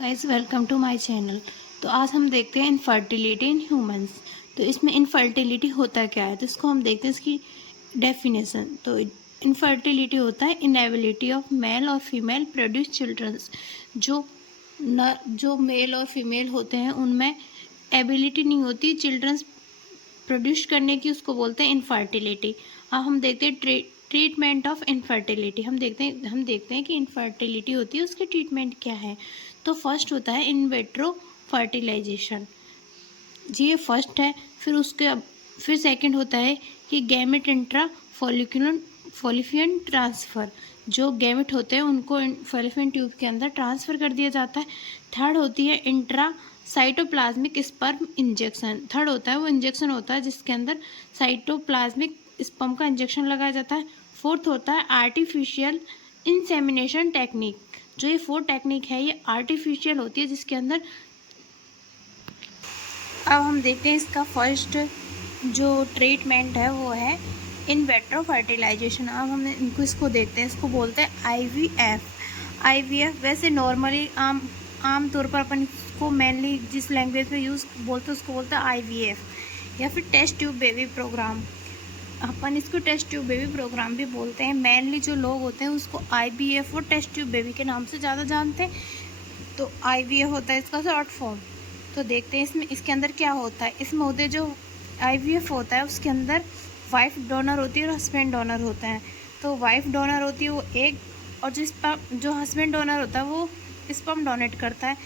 Guys welcome to my channel. तो आज हम देखते हैं इनफर्टिलिटी इन ह्यूमंस। तो इसमें इनफर्टिलिटी होता क्या है, तो इसको हम देखते हैं इसकी डेफिनेशन। तो इनफर्टिलिटी होता है इनएबिलिटी ऑफ मेल और फीमेल प्रोड्यूस चिल्ड्रंस। जो मेल और फीमेल होते हैं उनमें एबिलिटी नहीं होती चिल्ड्रंस प्रोड्यूस करने की, उसको बोलते हैं इनफर्टिलिटी। अब हम देखते हैं ट्रीटमेंट ऑफ इनफर्टिलिटी। हम देखते हैं कि इनफर्टिलिटी होती है उसकी ट्रीटमेंट क्या है। तो फर्स्ट होता है इन विट्रो फर्टिलाइजेशन, जी ये फर्स्ट है। फिर सेकंड होता है कि गैमेट इंट्रा फॉलिफियन ट्रांसफ़र। जो गैमेट होते हैं उनको फॉलिफियन ट्यूब के अंदर ट्रांसफ़र कर दिया जाता है। थर्ड होती है intra cytoplasmic sperm injection. Third होता है वो इंजेक्शन होता है जिसके अंदर साइटोप्लाज्मिक स्पर्म का इंजेक्शन लगाया जाता है। फोर्थ होता है आर्टिफिशियल इंसेमिनेशन टेक्निक। जो ये फोर्थ टेक्निक है ये आर्टिफिशियल होती है जिसके अंदर। अब हम देखते हैं इसका फर्स्ट जो ट्रीटमेंट है वो है इन वेट्रो फर्टिलाइजेशन। अब हम इसको देखते हैं, इसको बोलते हैं आईवीएफ। वैसे नॉर्मली आम तौर पर अपन इसको मेनली जिस लैंग्वेज में यूज़ बोलते हैं उसको बोलते हैं आईवीएफ या फिर टेस्ट ट्यूब बेबी प्रोग्राम। अपन इसको टेस्ट ट्यूब बेबी प्रोग्राम भी बोलते हैं। मेनली जो लोग होते हैं उसको आईवीएफ और टेस्ट ट्यूब बेबी के नाम से ज़्यादा जानते हैं। तो आईवीएफ होता है इसका शॉर्ट फॉर्म। तो देखते हैं इसमें इसके अंदर क्या होता है। इसमें होते जो आईवीएफ होता है उसके अंदर वाइफ डोनर होती है और हस्बैंड डोनर होता है। तो वाइफ डोनर होती है वो एग, और जो हस्बैंड डोनर होता है वो स्पर्म डोनेट करता है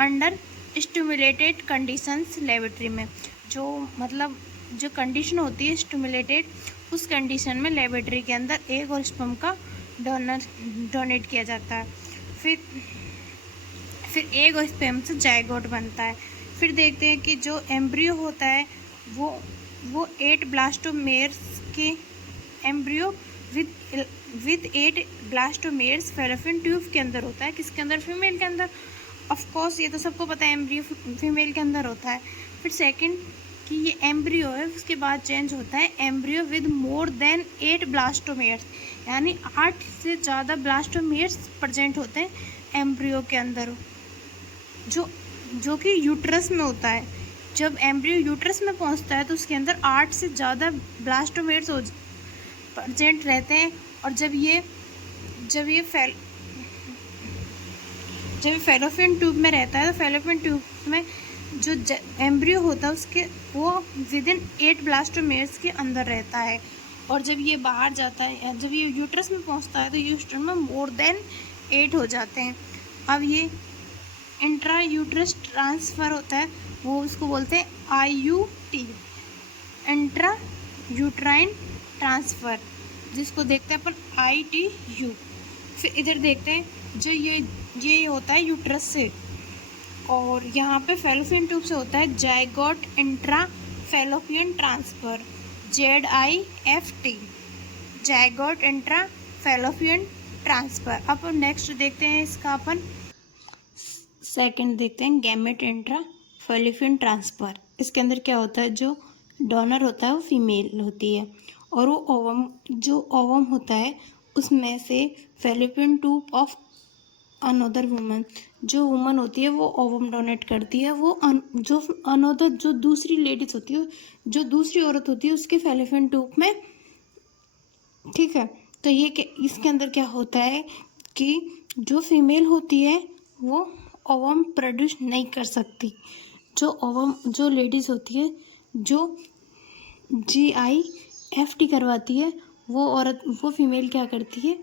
अंडर स्टिमुलेटेड कंडीशंस लेबोरेटरी में। जो कंडीशन होती है स्टिमुलेटेड, उस कंडीशन में लेबोरेटरी के अंदर एग और स्पर्म का डोनेट किया जाता है। फिर एग और स्पर्म से जाइगोट बनता है। फिर देखते हैं कि जो एम्ब्रियो होता है वो 8 ब्लास्टोमेयर्स के एम्ब्रियो विद 8 ब्लास्टोमेयर्स फैलोपियन ट्यूब के अंदर होता है। किसके अंदर? फीमेल के अंदर। ऑफ कोर्स ये तो सबको पता है एम्ब्रियो फीमेल के अंदर होता है। फिर सेकंड कि ये एम्ब्रियो है, उसके बाद चेंज होता है एम्ब्रियो विद मोर देन 8 ब्लास्टोमेयर्स, यानी 8 से ज़्यादा ब्लास्टोमेयर्स प्रेजेंट होते हैं एम्ब्रियो के अंदर, जो कि यूट्रस में होता है। जब एम्ब्रियो यूट्रस में पहुंचता है तो उसके अंदर 8 से ज़्यादा ब्लास्टोमेयर्स प्रेजेंट रहते हैं। और जब ये फैलोपियन ट्यूब में रहता है तो फैलोपियन ट्यूब में जो एम्ब्रियो होता है उसके वो विदिन 8 ब्लास्टोमेयर्स के अंदर रहता है। और जब ये बाहर जाता है, जब ये यूट्रस में पहुंचता है तो यूट्रस में मोर देन 8 हो जाते हैं। अब ये इंट्रा यूट्रस ट्रांसफ़र होता है, वो उसको बोलते हैं IUT, इंट्रा यूट्राइन ट्रांसफ़र, जिसको देखते हैं अपन ITU। फिर इधर देखते हैं जो ये होता है यूट्रस से, और यहाँ पे फैलोपियन ट्यूब से होता है zygote intra fallopian transfer, ZIFT, zygote intra fallopian transfer. अब नेक्स्ट देखते हैं इसका अपन सेकंड देखते हैं गैमेट इंट्रा फैलोपियन ट्रांसफ़र। इसके अंदर क्या होता है, जो डोनर होता है वो फीमेल होती है और वो ओवम होता है उसमें से fallopian tube of another woman, जो वुमन होती है वो ओवम डोनेट करती है। वो जो दूसरी लेडीज होती है, जो दूसरी औरत होती है उसके फैलोपियन ट्यूब में, ठीक है। तो इसके अंदर क्या होता है कि जो फीमेल होती है वो ओवम प्रोड्यूस नहीं कर सकती। जो लेडीज़ होती है जो GIFT करवाती है, वो फीमेल क्या करती है,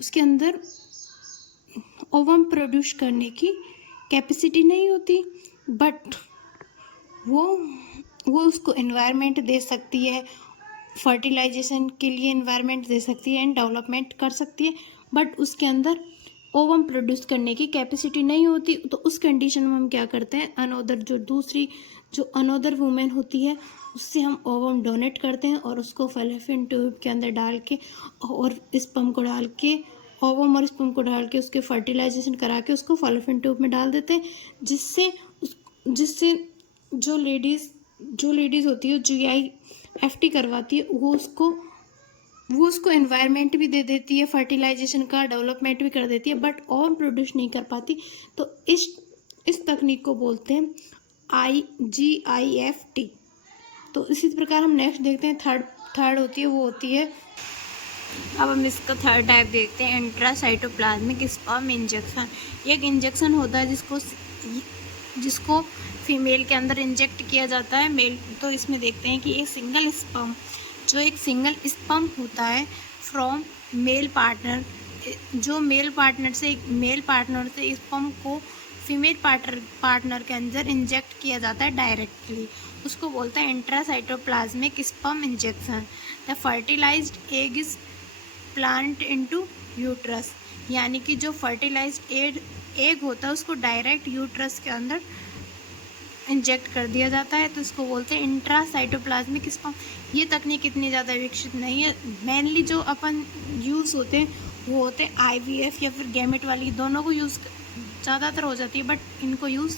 उसके अंदर ओवम प्रोड्यूस करने की कैपेसिटी नहीं होती, बट वो उसको एनवायरनमेंट दे सकती है, फर्टिलाइजेशन के लिए एनवायरनमेंट दे सकती है एंड डेवलपमेंट कर सकती है, बट उसके अंदर ओवम प्रोड्यूस करने की कैपेसिटी नहीं होती। तो उस कंडीशन में हम क्या करते हैं, अनदर वुमेन होती है उससे हम ओवम डोनेट करते हैं और उसको फैलोपियन ट्यूब के अंदर डाल के और स्पर्म को डाल के, ओवम और स्पर्म को डाल के उसके फर्टिलाइजेशन करा के उसको फैलोपियन ट्यूब में डाल देते हैं, जिससे जो लेडीज़ होती है GIFT करवाती है वो उसको एनवायरनमेंट भी दे देती है, फर्टिलाइजेशन का डेवलपमेंट भी कर देती है, बट ओवम प्रोड्यूस नहीं कर पाती। तो इस तकनीक को बोलते हैं IGIFT। तो इसी प्रकार हम नेक्स्ट देखते हैं, थर्ड होती है, वो होती है, अब हम इसका थर्ड टाइप देखते हैं, इंट्रासाइटोप्लाज्मिक स्पर्म इंजेक्शन। ये एक इंजेक्शन होता है जिसको फीमेल के अंदर इंजेक्ट किया जाता है। मेल तो इसमें देखते हैं कि एक सिंगल स्पर्म होता है फ्रॉम मेल पार्टनर, जो मेल पार्टनर से स्पर्म को फीमेल पार्टनर के अंदर इंजेक्ट किया जाता है डायरेक्टली, उसको बोलते हैं intracytoplasmic sperm injection. The fertilised egg is plant into uterus, यानी कि जो फर्टिलाइज्ड एग होता है उसको डायरेक्ट यूट्रस के अंदर इंजेक्ट कर दिया जाता है, तो इसको बोलते हैं इंट्रासाइटोप्लाज्मिक स्पर्म। ये तकनीक इतनी ज़्यादा विकसित नहीं है। मेनली जो अपन यूज़ होते हैं वो होते हैं IVF या फिर गैमेट वाली, दोनों को यूज़ ज़्यादातर हो जाती है, बट इनको यूज़